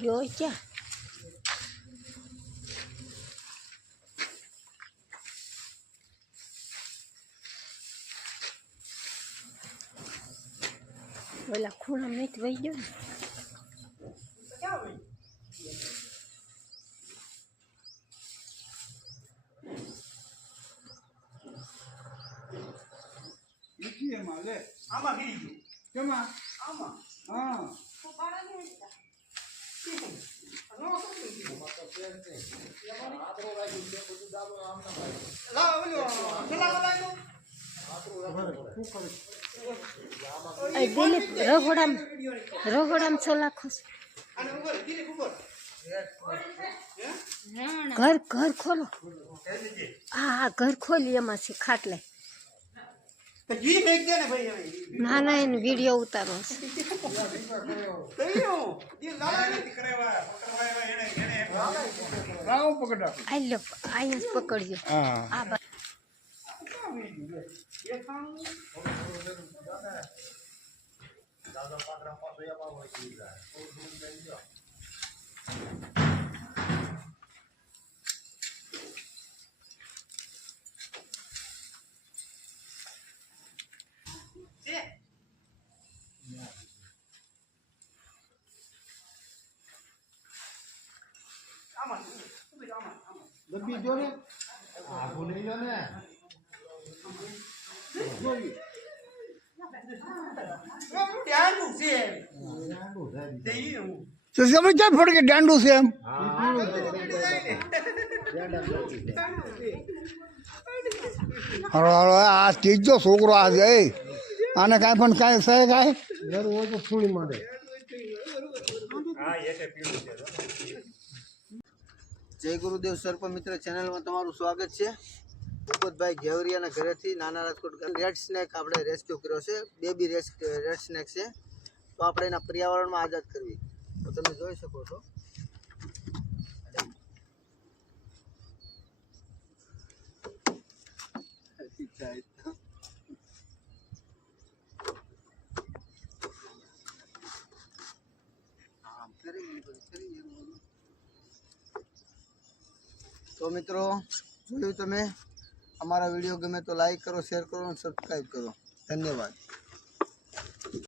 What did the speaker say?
જો ક્યાં ઓલા ખૂણા મેં વહી ગયો ને આમાં ગીરી ગયું કેમાં આમાં હા રહોડામ છોલા ખોસ ઘર ઘર ખોલો હા ઘર ખોલી એમાં છે ખાટલે ના ના એનો વિડીયો ઉતારો અહીંયા પકડજો આ ડબ્બી જો ને આ ભૂલી ગયો ને જોઈ ડાંડુ છે તો તમે ક્યાં ફોડ કે ડાંડુ છે એમ હરો આ ત્રીજો છોકરો આ છે આને કાંઈ પણ કાંઈ છે કાંઈ જરૂર હોય તો ફૂલી માંડે જય ગુરુદેવ સર્પ મિત્ર ચેનલમાં તમારું સ્વાગત છે. ભૂપતભાઈ ઘેવરિયાના ઘરેથી નાના રાજકોટ રેડ સ્નેક આપણે રેસ્ક્યુ કર્યો છે. બેબી રેડ સ્નેક છે, તો આપણે એના પર્યાવરણમાં આઝાદ કરવી. તો તમે જોઈ શકો છો તો મિત્રો જોયું તમે. અમારા વિડીયો ગમે તો લાઈક કરો, શેર કરો અને સબસ્ક્રાઈબ કરો. ધન્યવાદ.